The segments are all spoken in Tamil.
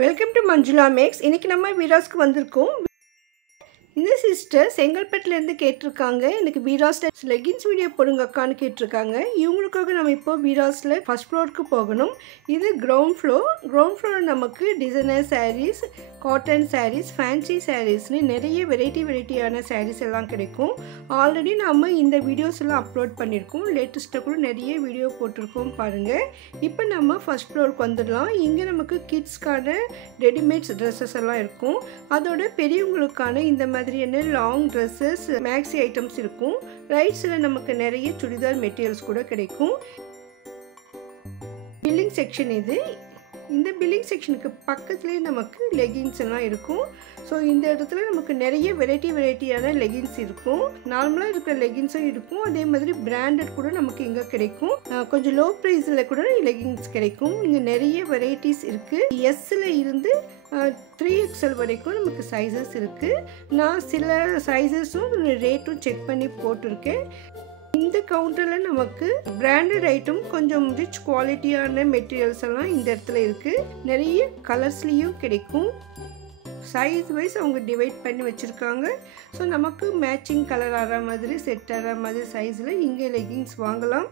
Welcome to Manjula maths. இன்றைக்கி நம்ம வீராஸ்க்கு வந்திருக்கோம். இந்த சிஸ்டர் செங்கல்பட்டுலேருந்து கேட்டிருக்காங்க, எனக்கு வீராஸில் லெகின்ஸ் வீடியோ போடுங்க அக்கான்னு கேட்டிருக்காங்க. இவங்களுக்காக நம்ம இப்போ வீராஸில் ஃபஸ்ட் ஃப்ளோருக்கு போகணும். இது கிரவுண்ட் ஃப்ளோர் நமக்கு designer saris, cotton saris, fancy சாரீஸ்னு நிறைய வெரைட்டியான சாரீஸ் எல்லாம் கிடைக்கும். ஆல்ரெடி நம்ம இந்த வீடியோஸ் எல்லாம் அப்லோட் பண்ணியிருக்கோம். லேட்டஸ்ட்டாக கூட நிறைய வீடியோ போட்டிருக்கோம் பாருங்கள். இப்போ நம்ம ஃபஸ்ட் ஃப்ளோருக்கு வந்துடலாம். இங்கே நமக்கு கிட்ஸ்க்கான ரெடிமேட்ஸ் ட்ரெஸ்ஸஸ் எல்லாம் இருக்கும். அதோட பெரியவங்களுக்கான இந்த மாதிரியான லாங் ட்ரெஸ்ஸஸ், மேக்ஸி ஐட்டம்ஸ் இருக்கும். ரைட்ஸில் நமக்கு நிறைய சுடிதார் மெட்டீரியல்ஸ் கூட கிடைக்கும். பில்லிங் செக்ஷன் இது. இந்த பில்லிங் செக்ஷனுக்கு பக்கத்துலேயே நமக்கு லெகின்ஸ் எல்லாம் இருக்கும். ஸோ இந்த இடத்துல நமக்கு நிறைய வெரைட்டியான லெகின்ஸ் இருக்கும். நார்மலாக இருக்கிற லெகின்ஸும் இருக்கும். அதே மாதிரி பிராண்டட் கூட நமக்கு இங்கே கிடைக்கும். கொஞ்சம் லோ ப்ரைஸில் கூட லெகின்ஸ் கிடைக்கும். இங்கே நிறைய வெரைட்டிஸ் இருக்குது. எஸ்ஸில் இருந்து 3XL வரைக்கும் நமக்கு சைஸஸ் இருக்குது. நான் சில சைஸஸும் ரேட்டும் செக் பண்ணி போட்டிருக்கேன். இந்த கவுண்டரில் நமக்கு பிராண்டட் ஐட்டம், கொஞ்சம் ரிச் குவாலிட்டியான மெட்டீரியல்ஸ் எல்லாம் இந்த இடத்துல இருக்குது. நிறைய கலர்ஸ்லேயும் கிடைக்கும். சைஸ் வைஸ் அவங்க டிவைட் பண்ணி வச்சுருக்காங்க. ஸோ நமக்கு மேட்சிங் கலர் ஆகிற மாதிரி, செட் ஆகிற மாதிரி சைஸில் இங்கே லெகின்ஸ் வாங்கலாம்.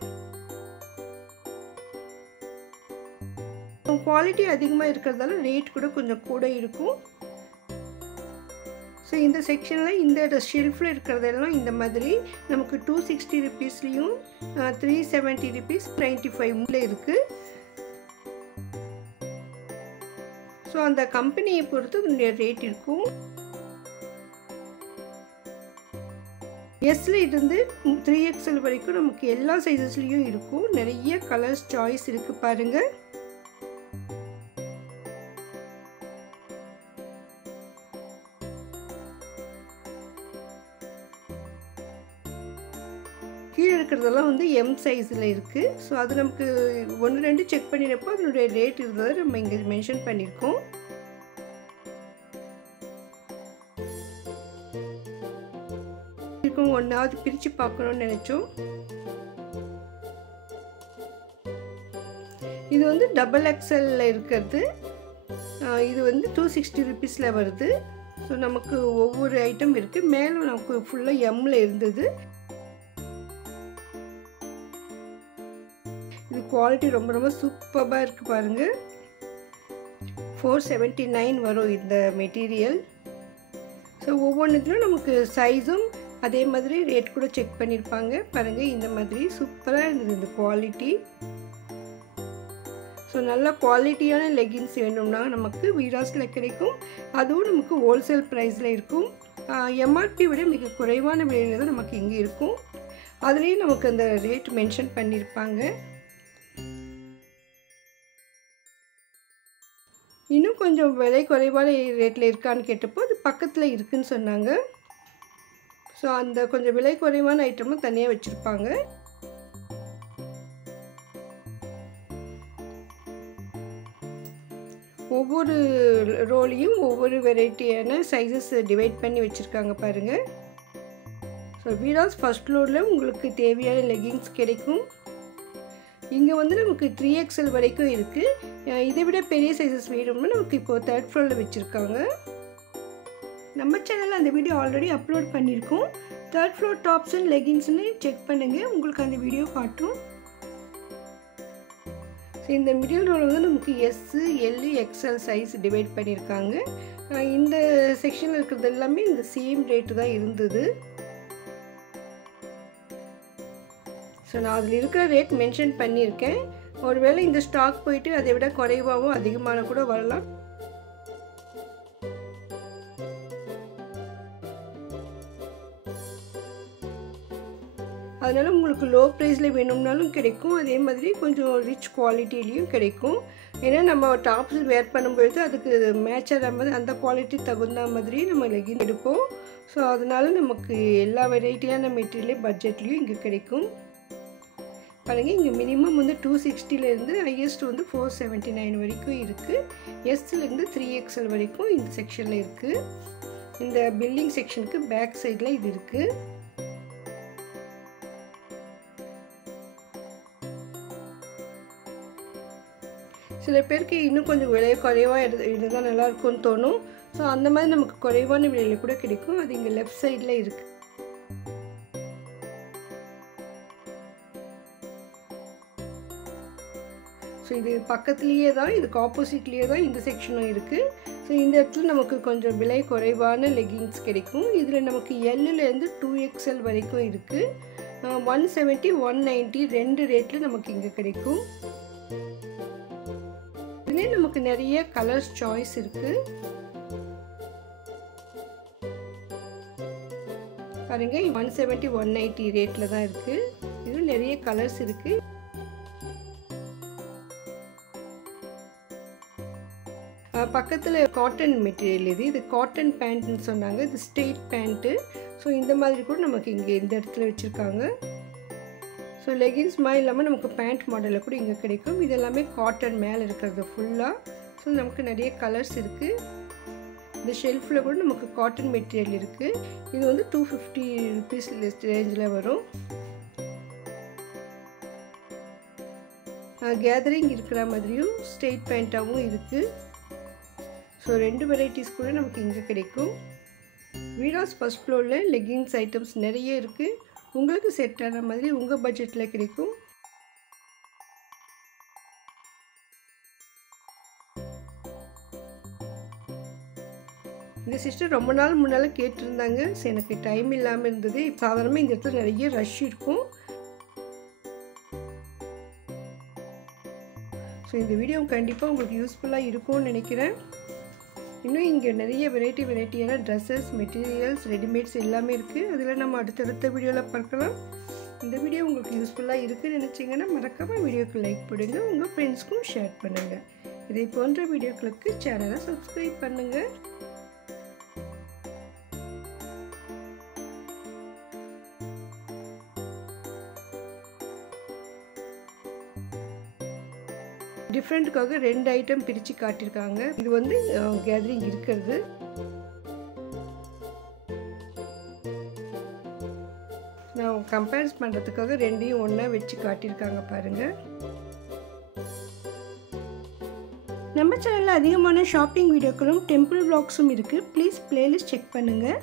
குவாலிட்டி அதிகமாக இருக்கிறதால ரேட் கூட கொஞ்சம் கூட இருக்கும். ஸோ இந்த செக்ஷனில் இந்த ஷெல்ஃபில் இருக்கிறதெல்லாம் இந்த மாதிரி நமக்கு 260 ருபீஸ்லேயும் 370 ருபீஸ் 95 இருக்குது. ஸோ அந்த கம்பெனியை பொறுத்து இதனுடைய ரேட் இருக்கும். எஸ்ல இருந்து 3XL வரைக்கும் நமக்கு எல்லா சைஸஸ்லேயும் இருக்கும். நிறைய கலர்ஸ் சாய்ஸ் இருக்குது பாருங்கள். கீழே இருக்கிறதெல்லாம் வந்து எம் சைஸில் இருக்குது. ஸோ அது நமக்கு 1-2 செக் பண்ணினப்போ அதனுடைய ரேட் இருந்ததை நம்ம இங்கே மென்ஷன் பண்ணியிருக்கோம். ஒன்றாவது பிரித்து பார்க்கணும்னு நினச்சோம். இது வந்து XXL இருக்கிறது. இது வந்து 260 ருபீஸில் வருது. ஸோ நமக்கு ஒவ்வொரு ஐட்டம் இருக்குது. மேலே நமக்கு ஃபுல்லாக எம்மில் இருந்தது. இது குவாலிட்டி ரொம்ப சூப்பராக இருக்குது பாருங்கள். 479 வரும் இந்த மெட்டீரியல். ஸோ ஒவ்வொன்றுத்துலையும் நமக்கு சைஸும் அதே மாதிரி ரேட் கூட செக் பண்ணியிருப்பாங்க பாருங்கள். இந்த மாதிரி சூப்பராக இருந்தது இந்த குவாலிட்டி. ஸோ நல்ல குவாலிட்டியான லெகின்ஸ் வேணும்னா நமக்கு வீராஸில் கிடைக்கும். அதுவும் நமக்கு ஹோல்சேல் ப்ரைஸில் இருக்கும். எம்ஆர்பி விட மிக குறைவான விலையில் தான் நமக்கு இங்கே இருக்கும். அதுலேயும் நமக்கு அந்த ரேட் மென்ஷன் பண்ணியிருப்பாங்க. இன்னும் கொஞ்சம் விலை குறைவான ரேட்டில் இருக்கான்னு கேட்டப்போ அது பக்கத்தில் இருக்குதுன்னு சொன்னாங்க. ஸோ அந்த கொஞ்சம் விலை குறைவான ஐட்டமும் தனியாக வச்சுருப்பாங்க. ஒவ்வொரு ரோலையும் ஒவ்வொரு வெரைட்டியான சைஸஸ் டிவைட் பண்ணி வச்சுருக்காங்க பாருங்கள். ஸோ வீராஸ் ஃபஸ்ட் ஃப்ளோரில் உங்களுக்கு தேவையான லெகின்ஸ் கிடைக்கும். இங்கே வந்து நமக்கு 3XL வரைக்கும் இருக்குது. இதை விட பெரிய சைஸஸ் வேணும்னா நமக்கு இப்போது 3rd ஃப்ளோரில் வச்சுருக்காங்க. நம்ம சேனலில் அந்த வீடியோ ஆல்ரெடி அப்லோட் பண்ணியிருக்கோம். 3rd ஃப்ளோர் டாப்ஸ் அண்ட் லெகின்ஸ்னு செக் பண்ணுங்கள், உங்களுக்கு அந்த வீடியோ காட்டும். ஸோ இந்த மிடில் ரோவில் வந்து நமக்கு எஸ்ஸு, எல்லு, XL சைஸ் டிவைட் பண்ணியிருக்காங்க. இந்த செக்ஷனில் இருக்கிறது எல்லாமே இந்த சேம் ரேட்டு தான் இருந்தது. ஸோ நான் அதில் இருக்கிற ரேட் மென்ஷன் பண்ணியிருக்கேன். ஒருவேளை இந்த ஸ்டாக் போயிட்டு அதை விட குறைவாகவும் அதிகமான கூட வரலாம். அதனால் உங்களுக்கு லோ ப்ரைஸில் வேணும்னாலும் கிடைக்கும். அதே மாதிரி கொஞ்சம் ரிச் குவாலிட்டிலையும் கிடைக்கும். ஏன்னா நம்ம டாப்ஸ் வேர் பண்ணும்பொழுது அதுக்கு மேட்ச் ஆகிற மாதிரி அந்த குவாலிட்டி தகுந்த மாதிரி நம்ம லெகின் எடுப்போம். ஸோ அதனால் நமக்கு எல்லா வெரைட்டியான மெட்டீரியல் பட்ஜெட்லேயும் இங்கே கிடைக்கும் பாருங்கள். இங்கே மினிமம் வந்து 260லேருந்து ஹையஸ்ட் வந்து 479 வரைக்கும் இருக்குது. எஸ்லேருந்து 3XL வரைக்கும் இந்த செக்ஷனில் இருக்குது. இந்த பில்லிங் செக்ஷனுக்கு பேக் சைடில் இது இருக்குது. சில பேருக்கு இன்னும் கொஞ்சம் விலை குறைவாக இருந்தால் நல்லாயிருக்கும்னு தோணும். ஸோ அந்த மாதிரி நமக்கு குறைவான விலையில் கூட கிடைக்கும். அது இங்கே லெஃப்ட் சைடில் இருக்குது. ஸோ இது பக்கத்துலேயே தான், இதுக்கு ஆப்போசிட்லேயே தான் இந்த செக்ஷனும் இருக்குது. ஸோ இந்த இடத்துல நமக்கு கொஞ்சம் விலை குறைவான லெகின்ஸ் கிடைக்கும். இதில் நமக்கு எல்லுலேருந்து 2XL வரைக்கும் இருக்குது. 170, 190 ரெண்டு ரேட்டில் நமக்கு இங்கே கிடைக்கும். இதுலேயே நமக்கு நிறைய கலர்ஸ் சாய்ஸ் இருக்குது. பாருங்க, 170, 190 ரேட்டில் தான் இருக்குது. இது நிறைய கலர்ஸ் இருக்குது. பக்கத்தில் காட்டன் மெட்டீரியல் இது காட்டன் பேண்ட்னு சொன்னாங்க. இது ஸ்ட்ரெயிட் பேண்ட்டு. ஸோ இந்த மாதிரி கூட நமக்கு இங்கே இந்த இடத்துல வச்சுருக்காங்க. ஸோ லெகின்ஸ் மாதிரி இல்லாமல் நமக்கு பேண்ட் மாடலில் கூட இங்கே கிடைக்கும். இது எல்லாமே காட்டன் மேலே இருக்கிறது ஃபுல்லாக. ஸோ நமக்கு நிறைய கலர்ஸ் இருக்குது. இந்த ஷெல்ஃபில் கூட நமக்கு காட்டன் மெட்டீரியல் இருக்குது. இது வந்து 250 ருபீஸ் ரேஞ்சில் வரும். கேதரிங் இருக்கிற மாதிரியும் ஸ்ட்ரெயிட் பேண்ட்டாகவும் இருக்குது. ஸோ ரெண்டு வெரைட்டிஸ் கூட நமக்கு இங்கே கிடைக்கும். வீராஸ் ஃபர்ஸ்ட் ஃப்ளோரில் லெகின்ஸ் ஐட்டம்ஸ் நிறைய இருக்குது. உங்களுக்கு செட் ஆன மாதிரி உங்கள் பட்ஜெட்டில் கிடைக்கும். இந்த சிஸ்டர் ரொம்ப நாள் முன்னால் கேட்டிருந்தாங்க. ஸோ எனக்கு டைம் இல்லாமல் இருந்தது. சாதாரணமாக இந்த இடத்துல நிறைய ரஷ் இருக்கும். ஸோ இந்த வீடியோ கண்டிப்பாக உங்களுக்கு யூஸ்ஃபுல்லாக இருக்கும்னு நினைக்கிறேன். இன்னும் இங்கே நிறைய வெரைட்டியான ட்ரெஸ்ஸஸ், மெட்டீரியல்ஸ், ரெடிமேட்ஸ் எல்லாமே இருக்குது. அதில் நம்ம அடுத்தடுத்த வீடியோவில் பார்க்கலாம். இந்த வீடியோ உங்களுக்கு யூஸ்ஃபுல்லாக இருக்குன்னு நினச்சிங்கன்னா மறக்காமல் வீடியோக்கு லைக் போடுங்க. உங்கள் ஃப்ரெண்ட்ஸ்க்கும் ஷேர் பண்ணுங்கள். இதே போன்ற வீடியோக்களுக்கு சேனலை சப்ஸ்கிரைப் பண்ணுங்கள். டிஃப்ரெண்ட்டுக்காக ரெண்டு ஐட்டம் பிரித்து காட்டியிருக்காங்க. இது வந்து கேதரிங் இருக்கிறது. நான் கம்பேர் பண்ணுறதுக்காக ரெண்டையும் ஒன்றா வச்சு காட்டியிருக்காங்க பாருங்கள். நம்ம சேனலில் அதிகமான ஷாப்பிங் வீடியோக்களும் டெம்பிள் vlogsம் இருக்குது. ப்ளீஸ் பிளேலிஸ்ட் செக் பண்ணுங்கள்.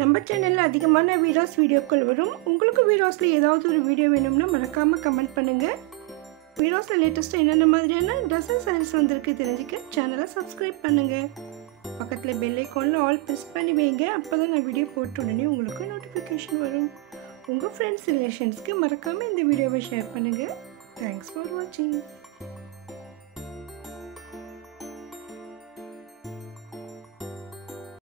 நம்ம சேனலில் அதிகமான வீராஸ் வீடியோக்கள் வரும். உங்களுக்கு வீராஸில் ஏதாவது ஒரு வீடியோ வேணும்னா மறக்காமல் கமெண்ட் பண்ணுங்கள். வீராஸில் லேட்டஸ்ட்டாக என்னென்ன மாதிரியான ட்ரெஸ்ஸஸ் சாரீஸ் வந்திருக்கு தெரிஞ்சுக்க சேனலை சப்ஸ்கிரைப் பண்ணுங்கள். பக்கத்தில் பெல் ஐக்கானில் ஆல் ப்ரெஸ் பண்ணி வைங்க. அப்போ தான் நான் வீடியோ போட்ட உடனே உங்களுக்கு நோட்டிஃபிகேஷன் வரும். உங்கள் ஃப்ரெண்ட்ஸ் ரிலேஷன்ஸ்க்கு மறக்காமல் இந்த வீடியோவை ஷேர் பண்ணுங்கள். தேங்க்ஸ் ஃபார் வாட்சிங்.